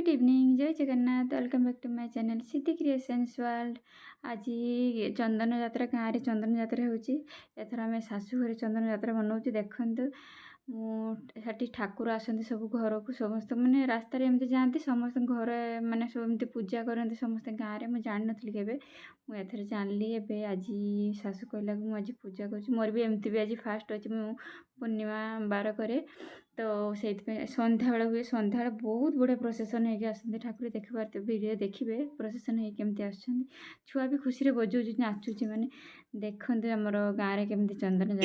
Good evening जय Jagannath welcome back to my channel Siddhi creations world. आज चंदन यात्रा गाँव में चंदन यात्रा होची। एथर आम शाशुघर चंदन यात्रा बनाऊँ देखु मुझे ठाकुर आसती सब घर को समस्त मैंने रास्त एमती जाती समस्त घर मैंने सब एमती पूजा करते समस्त गाँव में मुझे जान नी के मुझे जानली एवं आज शाशु कहला मुझे पूजा कर मोर भी एमती भी आज फास्ट अच्छे मु पूर्णिमा बार करे तो से सन्ध्या बेला हुए सन्ध्या बेला बहुत बढ़िया प्रोसेसन होगी आसते ठाकुर देख पारे वीडियो देखिए प्रोसेसन होमती आस छुआ भी खुशी रे बजाऊ नाचुची मैंने देखते आमर गाँव में केमती चंदन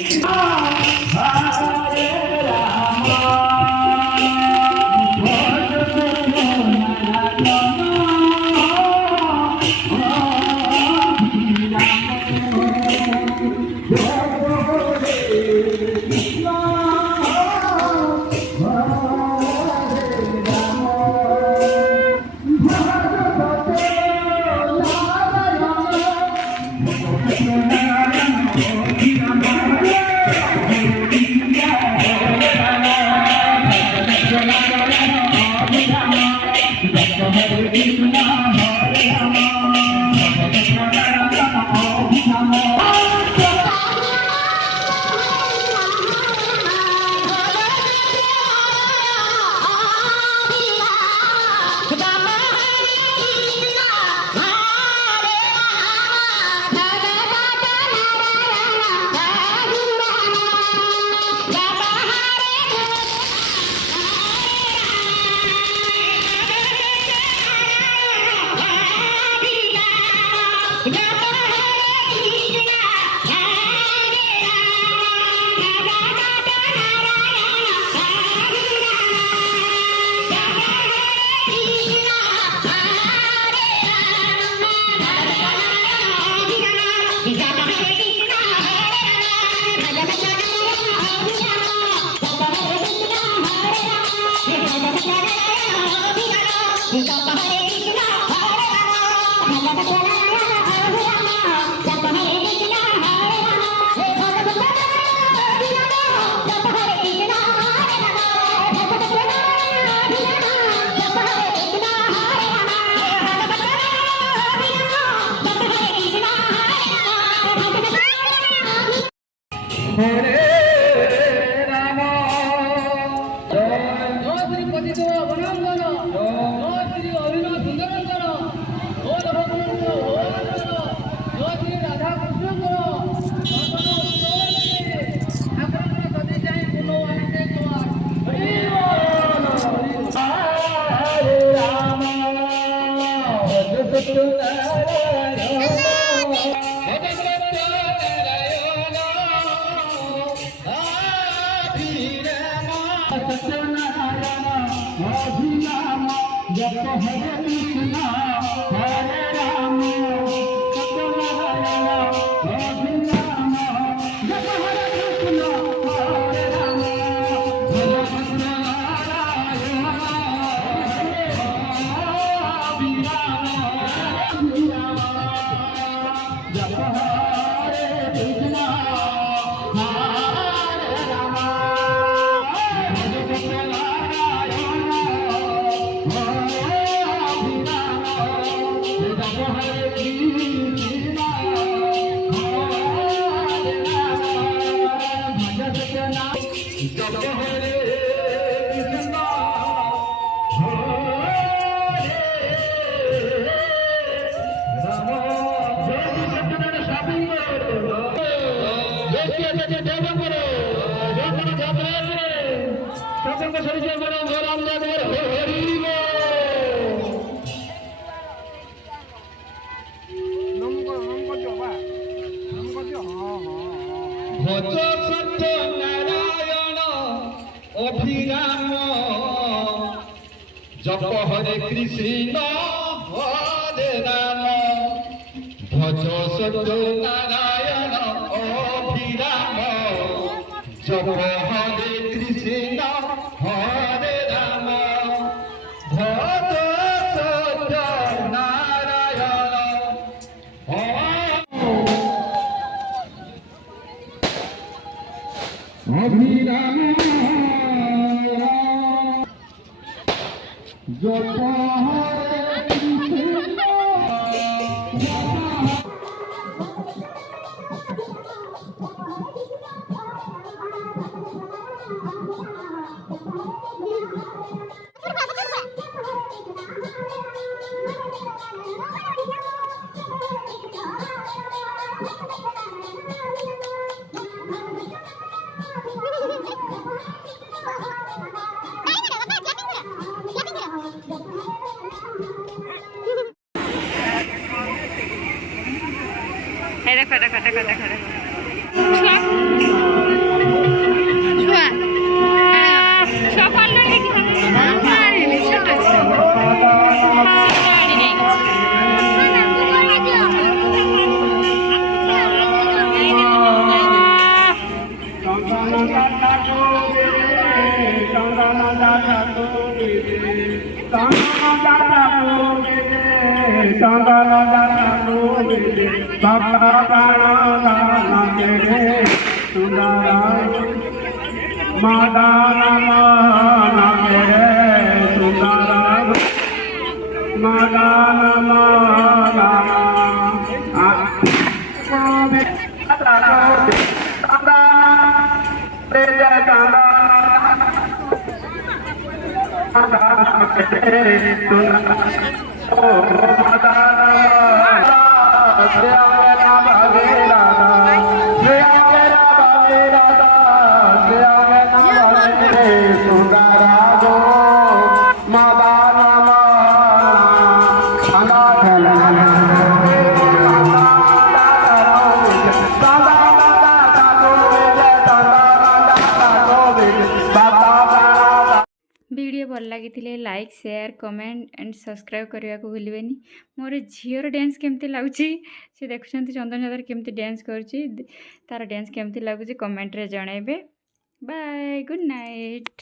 भज सत्य नारायण अभिराम जप हरे कृष्ण हरे राम भज सत्य नारायण अभिराम जप हरे कृष्ण हरे राम भज सत्य नारायण अभिराम जप हरे कृष्ण এই দেখো দেখো দেখো দেখো দেখো ছুয়া ছুয়া পারলো নাকি পারিনি ছোট वीडियो भल लगी like share comment and subscribe करने को भूलें। मोर झीर डांस केमती लगुच सी देखुं चंदन जातर केमती डांस कर तार डांस केमती लगुच कमेंट रे जनइबे। Bye good night.